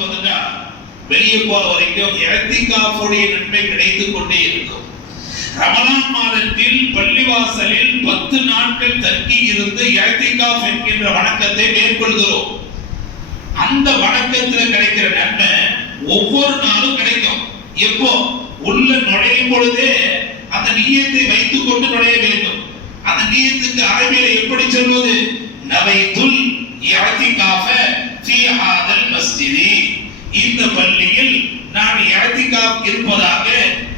வந்துட்டா வெளியே போற வரைக்கும் இஅ்திகாஃபுடைய நன்மை கிடைத்துக் கொண்டே இருக்கும். ரமலான் மாதத்தில் பள்ளிவாசலில் 10 நாட்கள் தங்கி இருந்து இஅ்திகாஃப் என்கின்ற வணக்கத்தை மேற்கொள்கிறோம். அந்த வணக்கத்தில் கிடைக்கிற நன்மை ஒவ்வொரு நாளும் கிடைக்கும். எப்போ உள்ள நுழையும் பொழுதே அந்த நியத்தை வைத்துக் கொண்டு நுழைய வேண்டும். அந்த நியத்துக்கு அரபியில எப்படி சொல்வது? நவைத்துல் இஅ்திகாஃப ஃபீ ஹாதல் மஸ்ஜிதி, இந்த பள்ளியில் நான் இஅ்திகாஃப் இருப்பதாக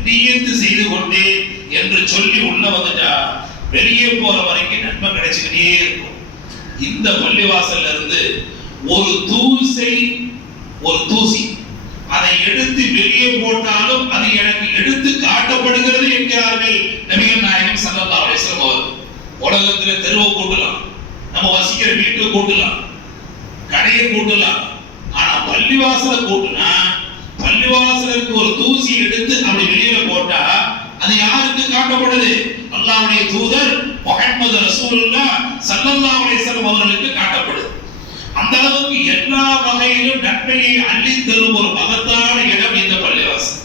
நியத்து செய்து கொண்டேன் என்று சொல்லி உள்ள வந்துட்டா வெளியே போற வரைக்கும் நன்மை கிடைச்சிக்கிட்டே இருக்கும். இந்த பள்ளிவாசல்ல இருந்து ஒரு தூசி அதை எடுத்து வெளியே போட்டாலும் அது எனக்கு எடுத்து காட்டப்படுகிறது என்கிறார்கள் நபிகள் நாயகம் ஸல்லல்லாஹு அலைஹி வஸல்லம் அவர்கள். உலகத்துல தெருவை கூட்டலாம், நம்ம வசிக்கிற வீட்டை கூட்டலாம், கடையை கூட்டலாம், ஆனா பள்ளிவாசலை கூட்டினா பள்ளிவாசலுக்கு ஒரு தூசி எடுத்து அப்படி வெளியில போட்டா அது யாருக்கு காட்டப்படுது? அல்லாஹ்வுடைய தூதர் முஹம்மது ரசூலுல்லாஹ் ஸல்லல்லாஹு அலைஹி வஸல்லம் அவர்களுக்கு காட்டப்படுது. அந்த அளவுக்கு எல்லா வகையிலும் நன்மையை அள்ளி தரும் ஒரு மகத்தான இடம் இந்த பள்ளிவாசல்.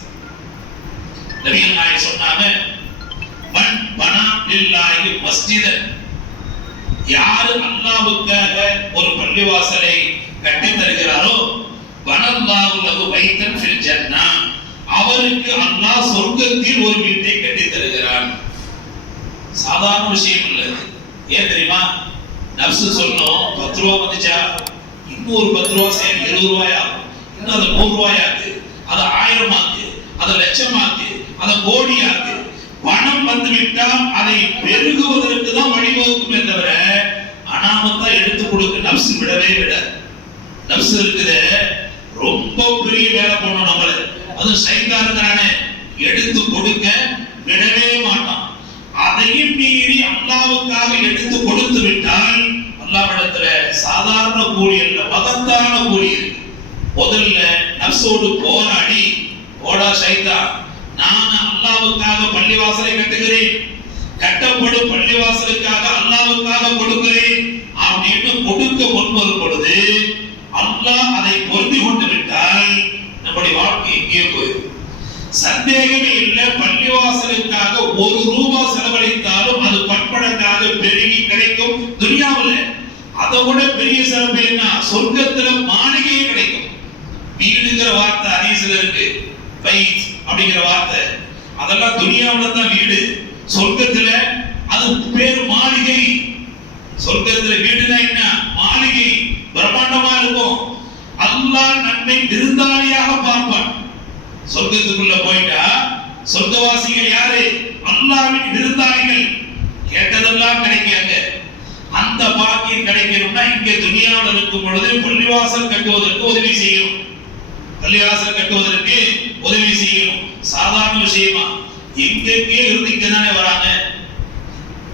நபிகள் நாயகம் சொன்னாங்க, மன் பனா லில்லாஹி மஸ்ஜிதன், யார் அல்லாஹ்வுக்காக ஒரு பள்ளிவாசலை கட்டி தருகிறாரோ, வனல்லாஹு லஹு பைத்தன் ஃபில் ஜன்னah, அவருக்கு அல்லாஹ் சொர்க்கத்தில் ஒரு வீட்டை கட்டி தருகிறான். சாதாரண விஷயம் இல்ல. ஏன் தெரியுமா? நப்சு சொன்னோம் 10 ரூபாய் வந்துச்சா இன்னொரு 10 ரூபாய் சேர்ந்து 70 ரூபாய் ஆகும், இன்னும் அது 100 ரூபாய் ஆகுது, அது 1000 ஆகுது, அது லட்சம் ஆகுது, அது கோடி ஆகுது. பணம் வந்து விட்டால் அதை பெருகுவதற்கு தான் வழிவகுக்குமே தவிர அனாமத்தா எடுத்து கொடுக்க நப்சு விடவே விட. நப்சு இருக்குது ரொம்ப பெரிய வேலை பண்ணணும் நம்மள, அது சைத்தானுங்கிறானே, எடுத்து கொடுக்க விடவே மாட்டான். அதையும் மீறி அல்லாஹ்வுக்காக எடுத்து கொடுத்து விட்டால் அல்லாஹ்விடத்துல சாதாரண கூலி அல்ல, மகத்தான கூலி இருக்கு. முதல்ல நப்சோடு போராடி, ஓடா சைத்தான், நான் அல்லாஹ்வுக்காக பள்ளிவாசலை கட்டுகிறேன், கட்டப்படும் பள்ளிவாசலுக்காக அல்லாஹ்வுக்காக கொடுக்கிறேன் அப்படின்னு கொடுக்க முன்வரும் பொழுது அல்லாஹ் அதை பொருந்தி கொண்டு விட்டால் நம்முடைய வாழ்க்கை எங்கே போயிடும்? சந்தேகமே இல்லை. பள்ளிவாசலுக்காக 1 ரூபாய் செலவழித்தாலும் அது பன்மடங்காக பெருகி கிடைக்கும் துனியாவில். அதை விட பெரிய சிறப்பு என்ன? சொர்க்கத்துல மாளிகையே கிடைக்கும். வீடுங்கிற வார்த்தை ஹதீஸ்ல இருக்கு, பைத் அப்படிங்கிற வார்த்தை, அதெல்லாம் துனியாவுல தான் வீடு. சொர்க்கத்துல அது பேரு மாளிகை. சொர்க்கத்துல வீடுனா என்ன? மாளிகை, பிரம்மாண்டமா இருக்கும். அல்லாஹ் நன்மை விருந்தாளியாக பார்ப்பான். சொர்க்கத்துக்குள்ள போயிட்டா சொர்க்கவாசிகள் யாரு? அல்லாஹ்வின் விருந்தாளிகள். கேட்டதெல்லாம் கிடைக்காங்க. அந்த பாக்கியம் கிடைக்கணும்னா இங்க துனியாவில் இருக்கும் பொழுது பள்ளிவாசல் கட்டுவதற்கு உதவி செய்யணும். பள்ளிவாசல் கட்டுவதற்கு உதவி செய்யணும். சாதாரண விஷயமா? எங்கெங்கே இருந்து இங்க தானே வராங்க.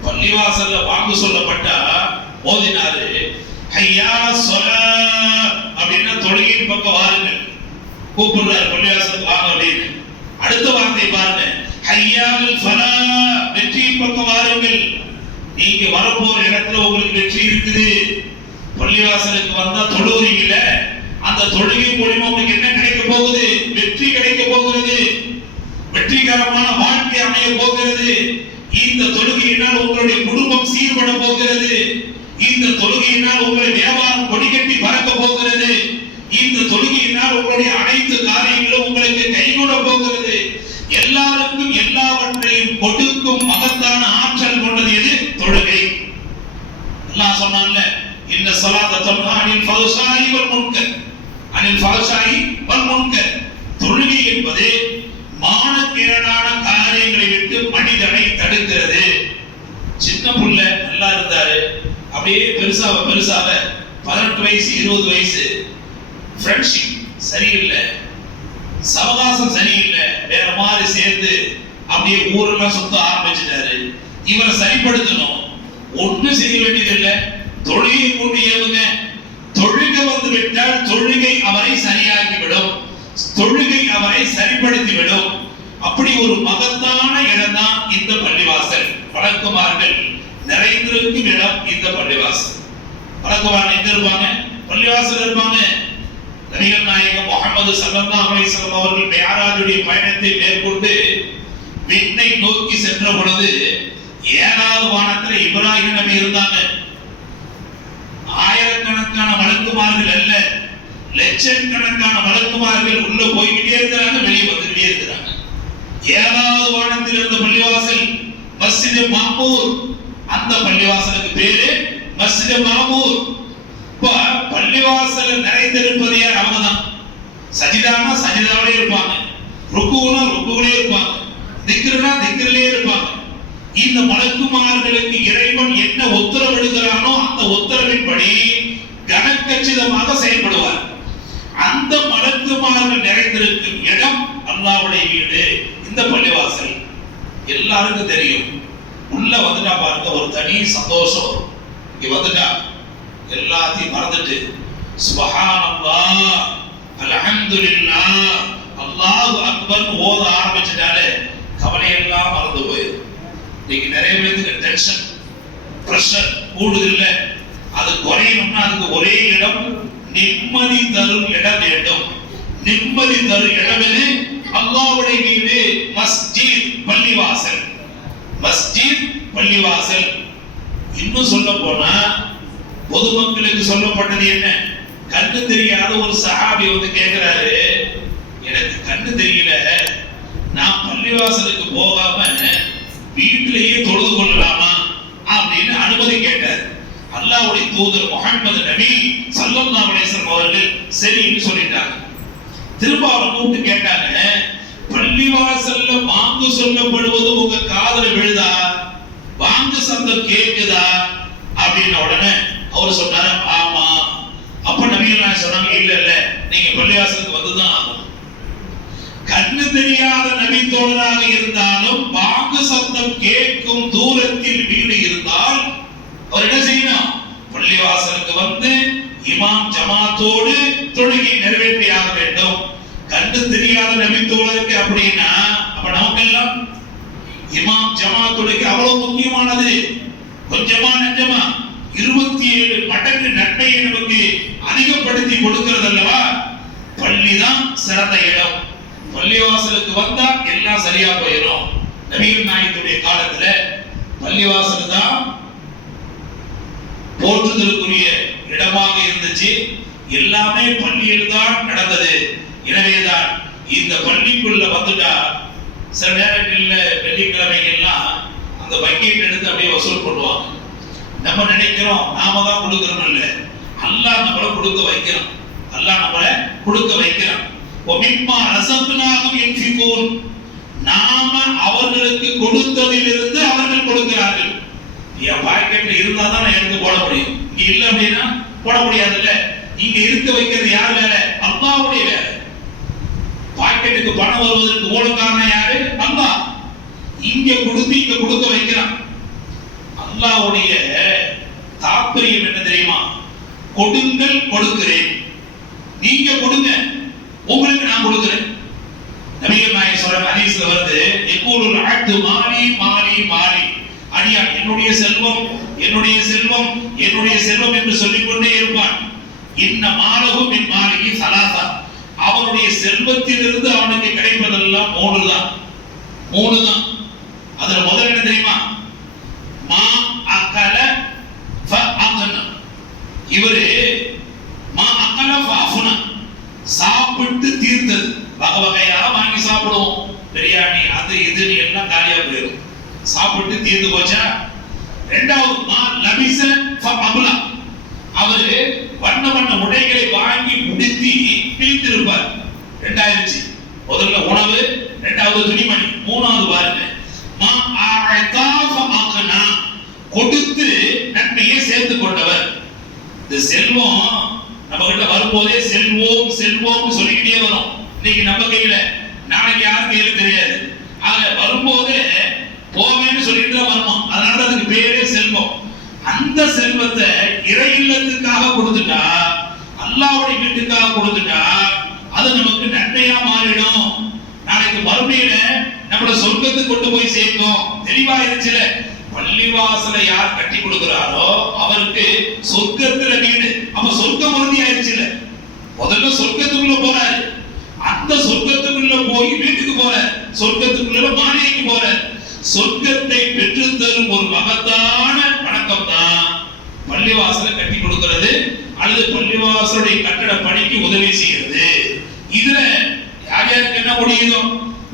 பள்ளிவாசல்ல வாங்க சொல்லப்பட்டா ஓதினாரு, ஹய்யா ஸலாத் அப்படின்னா தொழுகையின் பக்கம் வாருங்கள், கூப்பிடுறாரு பள்ளிவாசலுக்கு வாங்க அப்படின்னு. அடுத்த வார்த்தை பாருங்க, ஹய்யால் ஃபலாஹ், வெற்றியின் பக்கம் வாருங்கள். நீங்க வரப்போற இடத்துல உங்களுக்கு வெற்றி இருக்குது. பள்ளிவாசலுக்கு வந்தா தொழுகிறீங்கல்ல, அந்த தொழுகை மூலமா உங்களுக்கு என்ன கிடைக்க போகுது? வெற்றி கிடைக்க போகிறது. வெற்றிகரமான வாழ்க்கை அமைய போகிறது. இந்த தொழுகையினால் உங்களுடைய குடும்பம் சீர்பட போகிறது. இந்த தொழுகையினால் உங்களுடைய வியாபாரம் கொடிகட்டி பறக்க போகிறது. இந்த தொழுகையினால் உங்களுடைய அனைத்து காரியங்களும் உங்களுக்கு கைகூட போகிறது. எல்லாருக்கும் எல்லாவற்றையும் கொடுக்கும் மகத்தான ஆற்றல் கொண்டது எது? தொழுகை. அல்லாஹ் சொன்னான்ல, இன்ன ஸலாத்த தன்ஹா அனில் ஃபஹ்ஷாஇ வல் முன்கர், அனில் ஃபஹ்ஷாஇ வல் முன்கர். தொழுகை என்பது மானக்கேடான காரியங்களை விட்டு மனிதனை தடுக்கிறது. சின்ன புள்ள நல்லா இருந்தாரு, அப்படியே பெருசாக 18 வயசு 20 வயசு, ஃப்ரெண்ட்ஷிப் சரியில்லை, சவகாசம் சரியில்லை, வேற மாதிரி சேர்ந்து அப்படியே ஊரெல்லாம் சுத்த ஆரம்பிச்சிட்டாரு. இவரை சரிப்படுத்தணும். ஒன்றும் செய்ய வேண்டியதில்லை, தொழுகை கொண்டு ஏவுங்க. தொழுகை வந்து விட்டால் தொழுகை அவரை சரியாகிவிடும், தொழுகை அவரை சரிப்படுத்திவிடும். அப்படி ஒரு மகத்தான இடம் தான் இந்த பள்ளிவாசல். வழக்குமார்கள் நிறைந்திருக்கும் இடம் இந்த பள்ளிவாசல். வழக்குமார்கள் எங்க இருப்பாங்க? பள்ளிவாசல் இருப்பாங்க. நபிகள் நாயகம் முஹம்மது ஸல்லல்லாஹு அலைஹி வஸல்லம் அவர்கள் மிஅராஜுடைய பயணத்தை மேற்கொண்டு விண்ணை நோக்கி சென்ற பொழுது 7வது வானத்தில் இப்ராஹிம் நபி இருந்தாங்க. ஆயிரக்கணக்கான மலக்குமார்கள் அல்ல, லட்சக்கணக்கான மலக்குமார்கள் உள்ள போய்கிட்டே இருக்கிறாங்க, வெளியே வந்துகிட்டே இருக்கிறாங்க. 7வது வானத்தில் இருந்த பள்ளிவாசல் மஸ்ஜித் மாமூர். அந்த பள்ளிவாசலுக்கு பேரு மஸ்ஜித் மாமூர். இப்ப பள்ளிவாசல் நிறைந்திருப்பது யார்? அவங்கதான். சஜிதானா சஜிதாவிலே இருப்பாங்க, ருக்குனா ருக்குவிலே இருப்பாங்க, திக்ருனா திக்ரிலே இருப்பாங்க. இந்த மலக்குமார்களுக்கு இறைவன் என்ன உத்தரவிடுகிறானோ அந்த உத்தரவின்படி கனக்கச்சிதமாக செயல்படுவார். அந்த மலக்குமார்கள் நிறைந்திருக்கும் இடம் அல்லாஹ்வுடைய வீடு, இந்த பள்ளிவாசல். எல்லாருக்கும் தெரியும். உள்ள வந்துட்டா பாருங்க, ஒரு தனி சந்தோஷம் வரும். இங்க வந்துட்டா எல்லாத்தையும் மறந்துட்டு சுப்ஹானல்லாஹ் அல்ஹம்துலில்லாஹ் அல்லாஹு அக்பர் ஓத ஆரம்பிச்சிட்டாலே கவலை எல்லாம் மறந்து போயிடும். இன்னைக்கு நிறைய பேருக்கு டென்ஷன் பிரஷர் கூடுது இல்ல, அது குறையணும்னா அதுக்கு ஒரே இடம், நிம்மதி தரும் இடம் வேண்டும். நிம்மதி தரும் இடம் எது? அல்லாஹ்வுடைய வீடு, மஸ்ஜித் பள்ளிவாசல். மஸ்ஜித் பள்ளிவாசல். இன்னும் சொல்ல போனா பொதுமக்களுக்கு சொல்லப்பட்டது என்ன? கண்ணு தெரியாத ஒரு சஹாபி வந்து கேட்கிறாரு, எனக்கு கண்ணு தெரியல, நான் பள்ளிவாசலுக்கு போகாம வீட்டிலேயே தொழுது கொள்ளலாமா அப்படின்னு அனுமதி கேட்டார். அல்லாஹ்வுடைய தூதர் முஹம்மது நபி ஸல்லல்லாஹு அலைஹி வஸல்லம் அவர்கள் சரின்னு சொல்லிட்டாங்க. திரும்ப அவர் கூப்பிட்டு கேட்டாங்க, பள்ளிவாசல்ல வாங்கு சொல்லப்படுவது உங்க காதுல விழுதா? வாங்கு சத்தம் கேக்குதா? அப்படின்ன உடனே அவர் சொன்னாரு, ஆமா. அப்ப நபிகள் சொன்னாங்க, இல்ல இல்ல, நீங்க பள்ளிவாசலுக்கு வந்துதான் ஆகணும். கண்ணு தெரியாத நபி தோழராக இருந்தாலும் வாங்கு சத்தம் கேட்கும் தூரத்தில் வீடு இருந்தால் அவர் என்ன செய்யணும்? பள்ளிவாசலுக்கு வந்து இமாம் ஜமாத்தோடு தொழுகை நிறைவேற்றியாக வேண்டும். கண்ணு தெரியாத நபி தோழருக்கு அப்படின்னா அப்ப நமக்கெல்லாம் இமாம் ஜமாத் தொழுகை அவ்வளவு முக்கியமானது. கொஞ்சமா நெஞ்சமா 27 மடங்கு நன்மையை நமக்கு அதிகப்படுத்தி கொடுக்கிறது அல்லவா? பள்ளிதான் சிறந்த இடம். பள்ளிவாசலுக்கு வந்தா எல்லாம் சரியா போயிடும். நபிகள் நாயகத்துடைய காலத்துல பள்ளிவாசல் தான் போற்றுதலுக்குரிய இடமாக இருந்துச்சு. எல்லாமே பள்ளியில் தான் நடந்தது. எனவேதான் இந்த பள்ளிக்குள்ள வந்துட்டா சில நேரங்களில் வெள்ளிக்கிழமைகள்லாம் அந்த பக்கெட் எடுத்து அப்படியே வசூல் பண்ணுவாங்க. நம்ம நினைக்கிறோம் நாம தான் கொடுக்கிறோம், இல்ல, அல்லாஹ் நம்மளை கொடுக்க வைக்கிறான். அல்லாஹ் நம்மளை கொடுக்க வைக்கிறான். ஒமிம்மா ரஸக்னாஹும் யன்ஃபிகூன், நாம அவர்களுக்கு கொடுத்ததிலிருந்து அவர்கள் கொடுக்கிறார்கள். என் பாக்கெட்ல இருந்தா தான் நான் எடுத்து போட முடியும். இங்க இல்ல அப்படின்னா போட முடியாதுல்ல. இங்க இருக்க வைக்கிறது யார் வேலை? அல்லாஹ்வுடைய வேலை. பாக்கெட்டுக்கு பணம் வருவதற்கு மூல காரணம் யாரு? அல்லாஹ். இங்க கொடுத்து இங்க கொடுக்க வைக்கிறான். அல்லாஹ்வுடைய தாற்பயம் என்ன தெரியுமா? கொடுங்கள் கொடுக்கிறேன், நீங்க கொடுங்க, உங்களுக்கு நான் கொடுக்கிறேன். நபிகள் நாயகம் சொல்ற ஹதீஸ்ல வருது, யகூலுல் அப்து மாலி மாலி மாலி, அடியான் என்னுடைய செல்வம் என்னுடைய செல்வம் என்னுடைய செல்வம் என்று சொல்லிக்கொண்டே இருப்பான். இன்ன மாலகும் மின் மாலிகி சலாசா, அவனுடைய செல்வத்திலிருந்து அவனுக்கு கிடைப்பதெல்லாம் மூணு தான். அதுல முதல் என்ன தெரியுமா? மா அகல ஃப அகன. இவரு மா அகல ஃப அஃபன, சாப்பிட்டு தீர்த்தது. வகை வகையா வாங்கி சாப்பிடுவோம், பிரியாணி அது இதுன்னு எல்லாம் காலியா போயிடும். சாப்பிட்டு தீர்ந்து போச்சா? இரண்டாவது மா லபிஸ ஃப அபுலா, அவரு வண்ண வண்ண உடைகளை வாங்கி முடித்தி கிழித்திருப்பார். ரெண்டாயிருச்சு. முதல்ல உணவு, இரண்டாவது துணிமணி, மூணாவது பாருங்க மா ஆஅதா ஃப ஆகனா, கொடுத்து நன்மையை சேர்த்து கொண்டவர். இந்த செல்வம் நம்ம கிட்ட வரும்போதே செல்வோம் செல்வோம் சொல்லிக்கிட்டே வரும். இன்னைக்கு நம்ம கையில, நாளைக்கு யார் கையில தெரியாது. ஆக வரும்போதே போவேன்னு சொல்லிட்டு தான் வரணும். அதனால அதுக்கு பேரே செல்வம். அந்த செல்வத்தை இறை இல்லத்துக்காக கொடுத்துட்டா, அல்லாஹ்வுடைய வீட்டுக்காக கொடுத்துட்டா அது நமக்கு நன்மையா மாறிடும். நாளைக்கு மறுமையில நம்மள சொர்க்கத்துக்கு கொண்டு போய் சேர்க்கும். தெளிவாயிருச்சுல. பள்ளிவாசலை யார் கட்டி கொடுக்கிறாரோ அவருக்கு சொர்க்கத்துல வீடு. அப்ப சொர்க்கம் உறுதி ஆயிருச்சுல. முதல்ல சொர்க்கத்துக்குள்ள போறாரு. அந்த சொர்க்கத்துக்குள்ள போய் வீட்டுக்கு போற, சொர்க்கத்துக்குள்ள மாளிகைக்கு போற. சொர்க்கத்தை பெற்று தரும் ஒரு மகத்தான வணக்கம் தான் பள்ளிவாசலை கட்டி கொடுக்கிறது அல்லது பள்ளிவாசலுடைய கட்டட பணிக்கு உதவி செய்கிறது. இதுல யார் யாருக்கு என்ன முடியுதோ,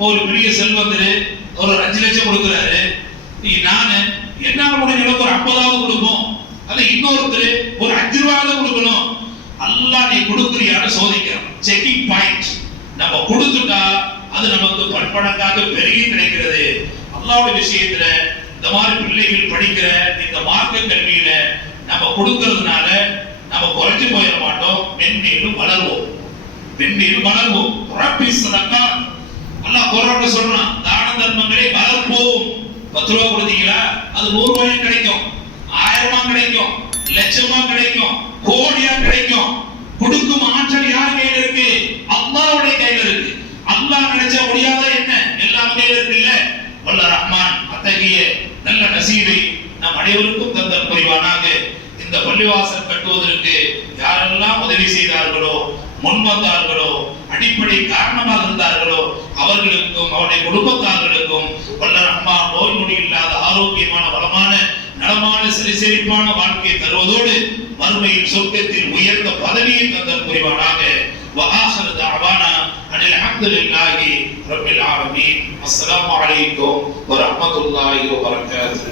ஒரு பெரிய செல்வந்தரு ஒரு 5 லட்சம் கொடுக்கிறாரு, நானு என்னால முடிஞ்ச அளவுக்கு ஒரு 50ஆவது கொடுப்போம், அது இன்னொருத்தர் ஒரு 5 ரூபாய் கொடுக்கணும். அல்லாஹ் நீ கொடுக்குறியான்னு சோதிக்கிறோம். Checking point. நம்ம கொடுத்துட்டா அது நமக்கு பன்மடங்காக பெருகி கிடைக்கிறது. அல்லாஹ்வுடைய விஷயத்துல இந்த மாதிரி பிள்ளைகள் படிக்கிற இந்த மார்க்க கல்வியில நம்ம கொடுக்கிறதுனால நம்ம குறைஞ்சு போயிட மாட்டோம், மென்மேலும் வளருவோம், மென்மேலும் வளருவோம். ரப்பி சதகா அல்லாஹ் குர்ஆன்ல சொல்றான், தான தர்மங்களை வளர்ப்போம். 10 ரூபாய் கொடுத்தீங்களா, அது 100 ரூபாய் கிடைக்கும், 1000 கிடைக்கும், லட்சமா கிடைக்கும், கோடியா கிடைக்கும். கொடுக்கும் ஆற்றல் யார் கையில இருக்கு? அல்லாஹ்வுடைய கையில இருக்கு. அல்லாஹ் நினைச்சா முடியாத என்ன? எல்லாம் கையில இருக்குல்ல. வல்ல ரஹ்மான் அத்தகைய நல்ல நசீபை நம் அனைவருக்கும் தந்தல் புரிவானாக. இந்த பள்ளிவாசல் கட்டுவதற்கு யாரெல்லாம் உதவி செய்தார்களோ, முன் வந்தார்களோ, அடிப்படை காரணமாக இருந்தார்களோ அவர்களுக்கும் அவருடைய குடும்பத்தார்களுக்கும் வல்ல ரஹ்மான் நோய் நொடி இல்லாத ஆரோக்கியமான வளமான நலமான செழிப்பான வாழ்க்கையை தருவதோடு மறுமையில் சொர்க்கத்தில் உயர்ந்த பதவியை தந்தல் புரிவானாக. وآخر دعوانا أن الحمد لله رب العالمين. السلام عليكم ورحمة الله وبركاته.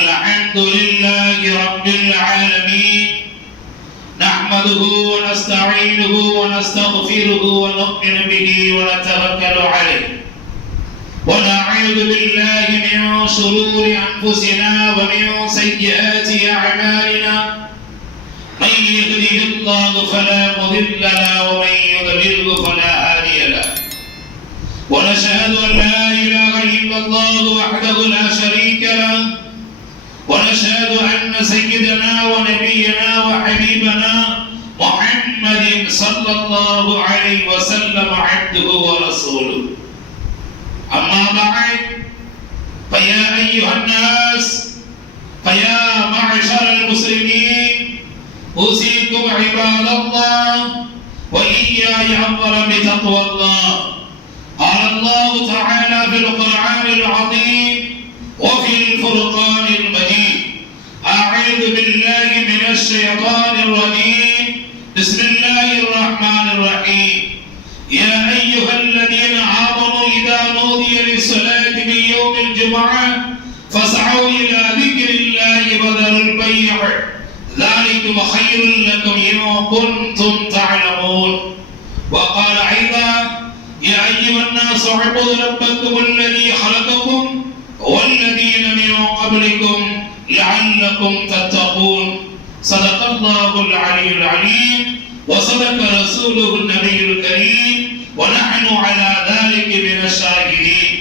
الحمد لله رب العالمين نحمده ونستعينه ونستغفره ونؤمن به ونتوكل عليه ونعوذ بالله من شرور أنفسنا ومن سيئات أعمالنا من يهده الله فلا مضل له ومن يضلل فلا هادي له ونشهد أن لا إله إلا الله وحده لا شريك له ونشهد أن سيدنا ونبينا وحبيبنا محمد صلى الله عليه وسلم عبده ورسوله أما بعد فيا أيها الناس فيا معشر المسلمين أوصيكم عباد الله وإياي أولا بتقوى الله. قال الله تعالى في القرآن العظيم وفي الفرقان المجيد أعوذ بالله من الشيطان الرجيم بسم الله الرحمن الرحيم يا أيها الذين آمنوا إذا نودي للصلاة من يوم الجمعة فاسعوا إلى ذكر الله وذروا البيع ذلكم خير لكم إن كنتم تعلمون. وقال أيضا يا أيها الناس اعبدوا ربكم الذي خلقكم والذين من قبلكم لعلكم تتقون. صدق الله العلي العليم وصدق رسوله النبي الكريم ونحن على ذلك من الشاهدين.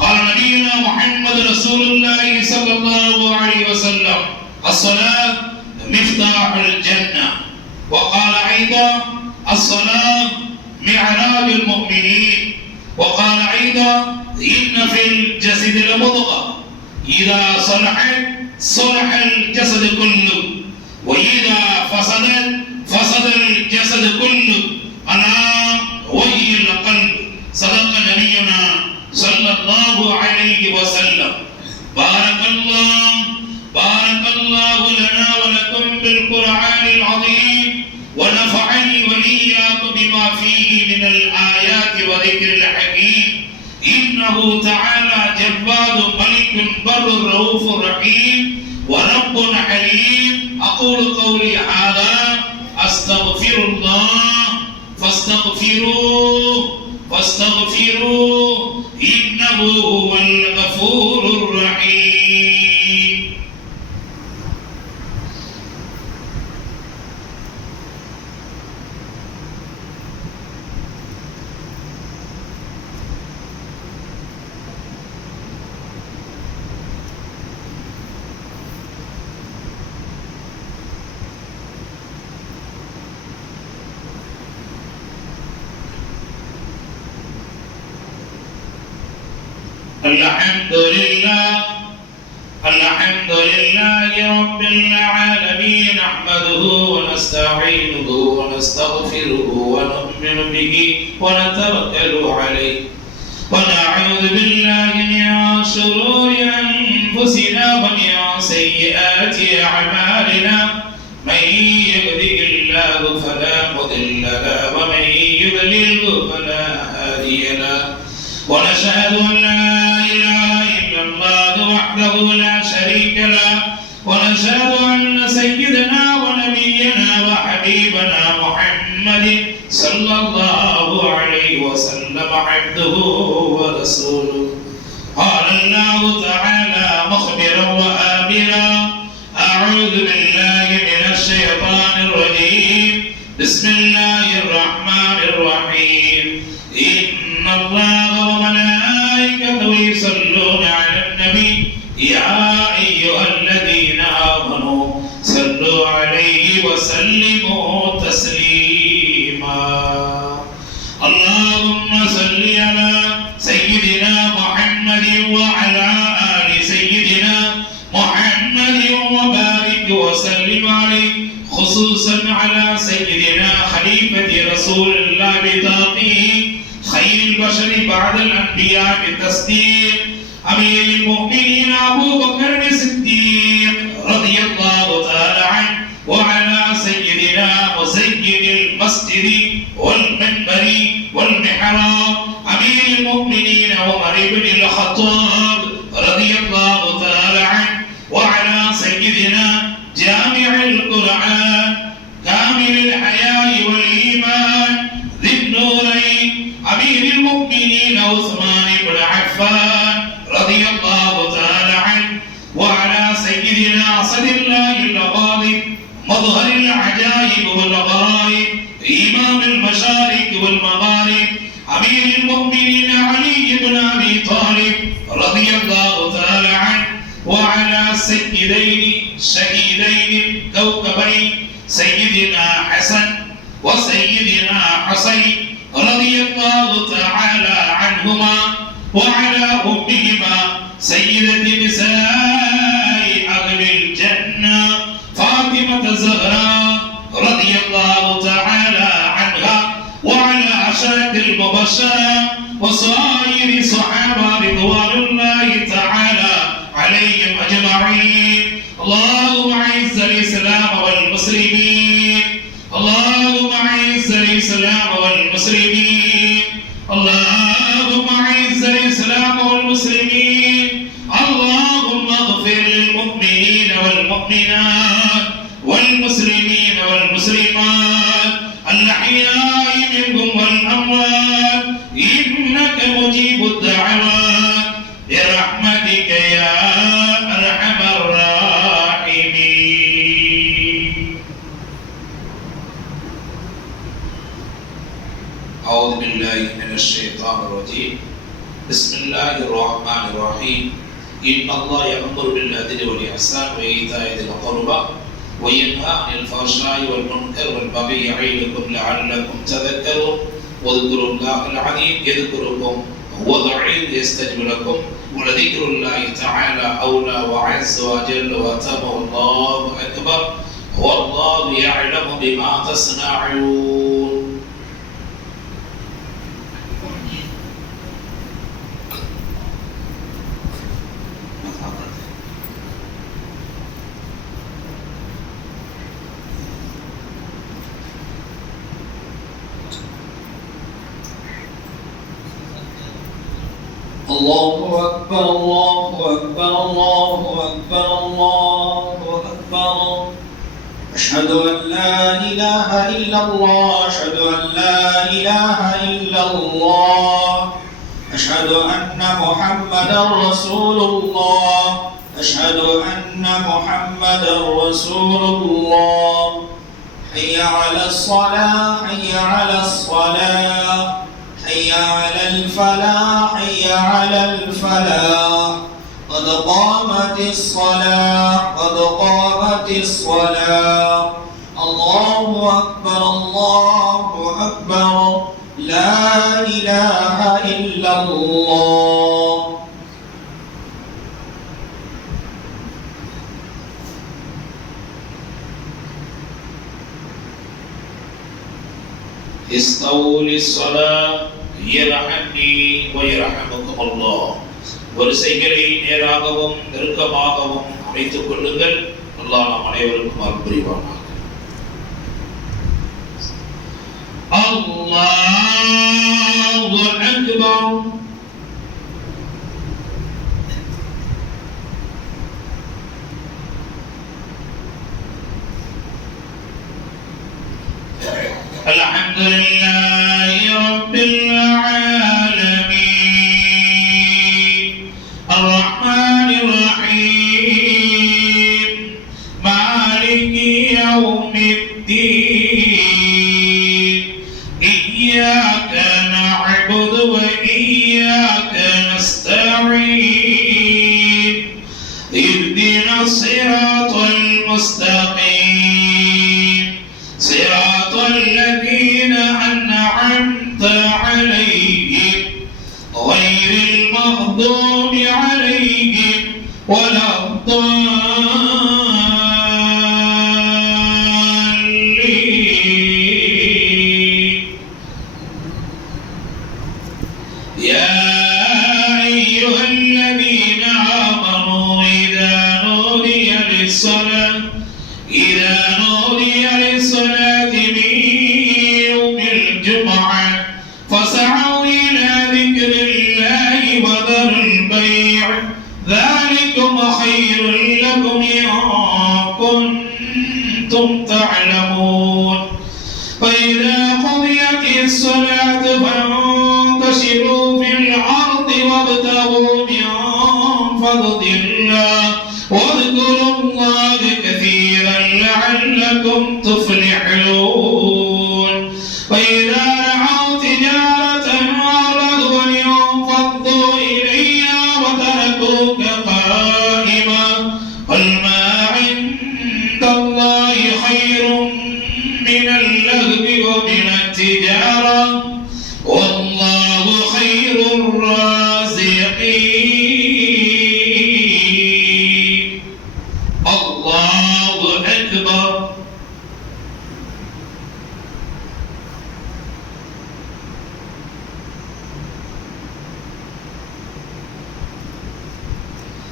قال نبينا محمد رسول الله صلى الله عليه وسلم الصلاة مفتاح الجنة. وقال أيضا الصلاة معراج المؤمنين. وقال أيضا إن في الجسد لمضغة إذا صلحت صلح الجسد كله وإذا فسدت فسد الجسد كله ألا وهي القلب. صدق نبينا صلى الله عليه وسلم. بارك الله لنا ولكم بالقرآن العظيم ونفعني وإياكم بما فيه من الآيات وذكر الحكيم إنه تعالى جواد ملك بر رؤوف رحيم ورب حليم. أقول قولي هذا أستغفر الله فاستغفروه إنه هو الغفور الرحيم. الحمد لله رب العالمين نحمده ونستعينه ونستغفره ونؤمن به ونتوكل عليه ونعوذ بالله من شرور أنفسنا ومن سيئات أعمالنا من يهده الله فلا مضل له ومن يضلل فلا هادي له ونشهد أن لا إله إلا الله وحده لا شريك له ونشهد أن سيدنا ونبينا وحبيبنا محمد صلى الله عليه وسلم عبده ورسوله. قال الله تعالى مخبرا وآمرا أعوذ بالله من الشيطان الرجيم بسم الله الرحمن الرحيم إن الله وملائكته يصلون على النبي يا أيها الذين آمنوا صلوا عليه وسلموا تسليما. اللهم صل على سيدنا محمد وعلى آل سيدنا محمد وبارك وسلم عليه خصوصا على سيدنا خليفة رسول الله بطاقه خير البشر بعد الأنبياء بالتصديق أمير المؤمنين أبو بكر الصديق رضي الله تعالى عنه وعلى سيدنا مسيد المسجد والمنبر والمحراب أمير المؤمنين عمر بن الخطاب رضي الله تعالى عنه وعلى سيدنا جامع القرآن كامل عثمان بن عفان رضي الله تعالى عنه وعلى سيدنا أسد الله الغالب مظهر العجائب والغرائب إمام المشارق والمغارب أمير المؤمنين علي بن أبي طالب رضي الله تعالى عنه وعلى سيدين شهيدين كوكبين سيدنا حسن وسيدنا حسين رضي الله تعالى عنهما وعلى أمهما سيدة نساء أهل الجنة فاطمة الزهراء رضي الله تعالى عنها وعلى عشرة المبشرة وصائر صحابة رضوان الله تعالى عليهم أجمعين. اللهم أعز الإسلام والمسلمين اللهم أعز الإسلام والمسلمين اللهم أعز الإسلام والمسلمين اللهم اغفر للمؤمنين والمؤمنات والمسلمين والمسلمات الأحياء منهم والأموات إنك مجيب الدعوات برحمتك يا أرحم الراحمين. أعوذ بالله من الشيطان الرجيم. بسم الله الرحمن الرحيم. إن الله يأمر بالعدل والإحسان وإيتاء ذي القربى وينهى عن الفحشاء والمنكر والبغي يعظكم لعلكم تذكرون واذكروا الله العظيم يذكركم وادعوه يستجب لكم ولذكر الله تعالى أولى وعز وجل وتم الله أكبر والله يعلم بما تصنعون. الله أكبر الله أكبر الله أكبر الله أكبر أشهد أن لا إله إلا الله أشهد أن لا إله إلا الله أشهد أن محمدا رسول الله أشهد أن محمدا رسول الله حي على الصلاة حي على الصلاة حي على الفلاح حي على الفلاح قد قامت الصلاة قد قامت الصلاة. الله أكبر الله أكبر لا إله إلا الله. استووا للصلاة يرحمني ويرحمكم الله. வரிசைகளை நேராகவும் நெருக்கமாகவும் அமைத்துக் கொள்ளுங்கள். அல்லாஹ் நம் அனைவருக்கும் அருள் புரிவானாக. அல்லாஹு அக்பர். الحمد لله رب العالمين الرحمن الرحيم مالك يوم الدين إياك نعبد وإياك نستعين اهدنا الصراط المستقيم صراط الذين أنعمت عليهم غير المغضوب عليهم ولا الضالين. يا أيها الذين آمنوا إذا نودي للصلاة من يوم الجمعة فاسعوا إلى ذكر الله وذروا البيع ذلكم خير لكم إن كنتم تعلمون. فإذا قضيت الصلاة فانتشروا في الأرض اللغو ومن التجارة والله خير الرازقين. الله أكبر.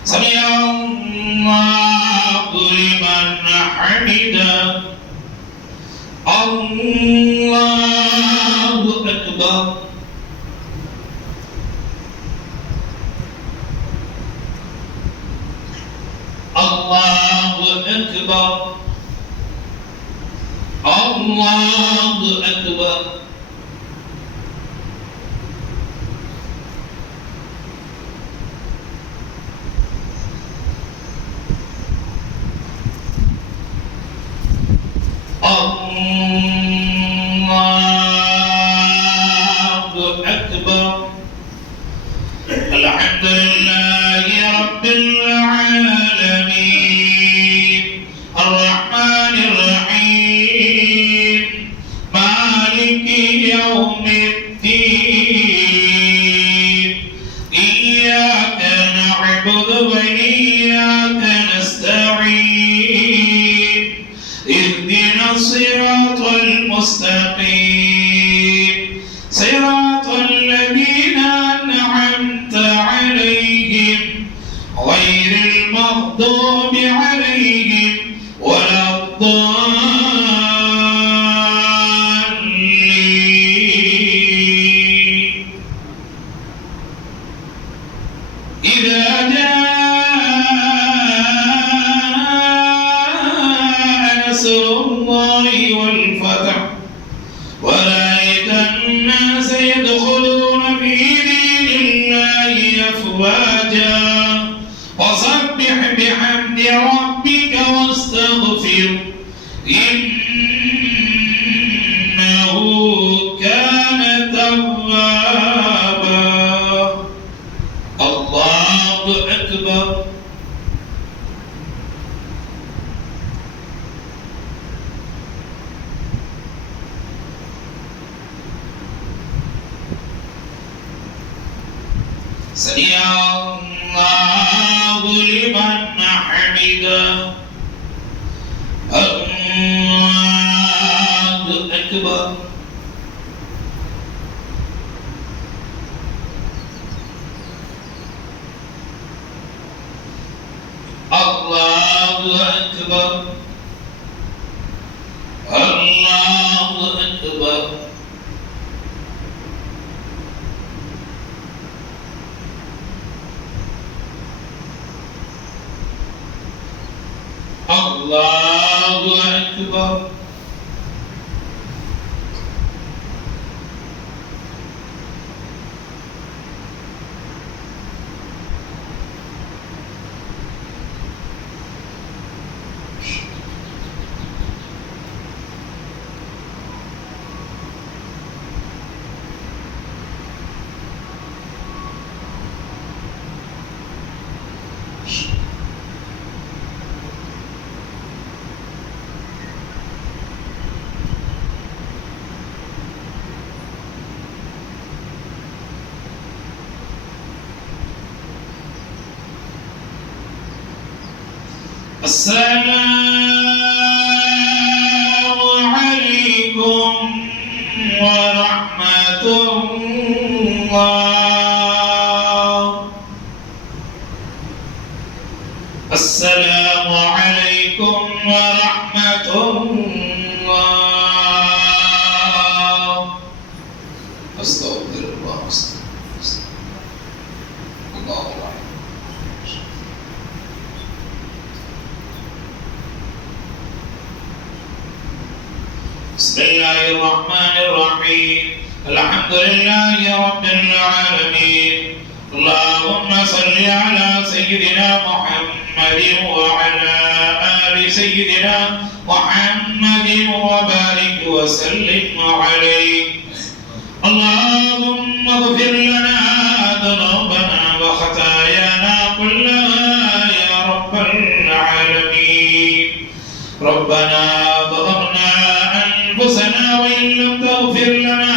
سمع الله لمن حمده. الله أكبر. الله أكبر. الله أكبر. الله أكبر. الحمد لله رب العالمين الرحمن الرحيم مالك يوم الدين إياك نعبد وإياك نستعين اهدنا الصراط المستقيم صراط الذين أنعمت عليهم غير المغضوب عليهم ولا الضالين. إذا جاء نصر الله والفتح ورأيت الناس يدخلون في دين الله أفواجا فسبح بحمد ربك واستغفر إنه كان توابا. الله أكبر. سمع الله لمن حمده. الله أكبر. الله أكبر. الله أكبر. الله أكبر. السلام عليكم ورحمة الله. السلام عليكم ورحمة الله. أستغفر الله. الله أكبر. بسم الله الرحمن الرحيم الحمد لله رب العالمين اللهم صل على سيدنا محمد وعلى آل سيدنا محمد وبارك وسلم عليه. اللهم اغفر لنا ذنوبنا وخطايانا كلها يا رب العالمين. ربنا ظلمنا أنفسنا وإن لم تغفر لنا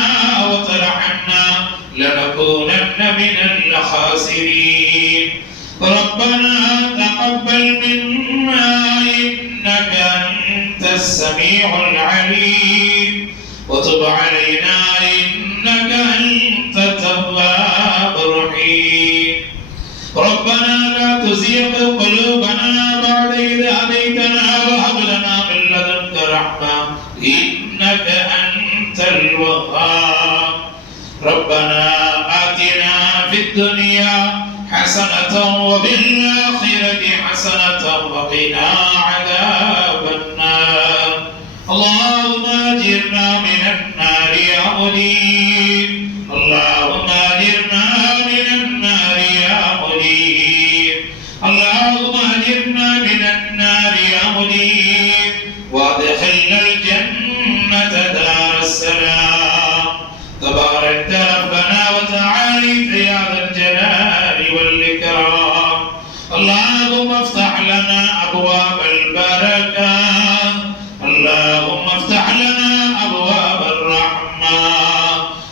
وترحمنا لنكونن من الخاسرين ربنا تقبل منا إنك أنت السميع العليم وتب علينا إنك أنت التواب الرحيم ربنا لا تزغ قلوبنا بعد إذ هديتنا وهب لنا من لدنك رحمة إنك أنت الوهاب ربنا آتنا في الدنيا حسنة وفي الآخرة حسنة وقنا عذاب النار اللهم أجرنا من النار يا مجيب اللهم أجرنا من النار يا مجيب اللهم أجرنا من النار يا مجيب وادخلنا الجنة دار السلام تبارك ربنا وتعاليت يا ذا الجلال والإكرام اللهم افتح لنا أبواب البركة اللهم افتح لنا أبواب الرحمة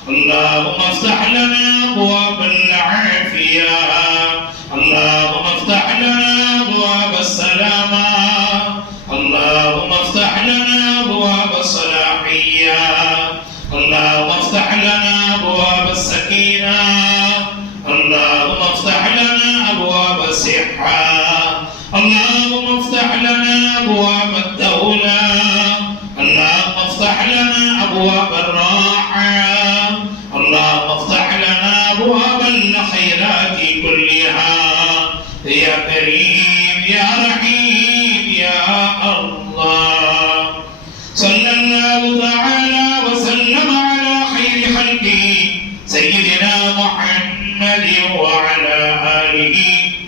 اللهم افتح لنا أبواب العافية اللهم افتح لنا أبواب السلامة اللهم افتح لنا أبواب الصلاحية اللهم افتح لنا أبواب السكينة اللهم افتح لنا أبواب الصحة اللهم افتح لنا أبواب الدولة اللهم افتح لنا أبواب الراحة اللهم افتح لنا أبواب الخيرات كلها يا كريم يا رحيم يا الله صلى الله تعالى وسلم على خير خلقه سيدنا محمد وعلى آله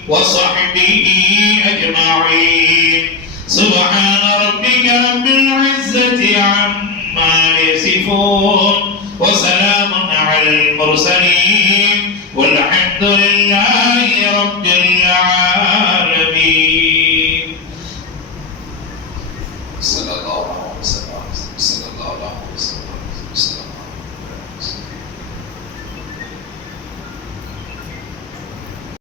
وصحبه أجمعين سبحان ربك رب العزة عما يصفون وسلام على المرسلين والحمد لله رب العالمين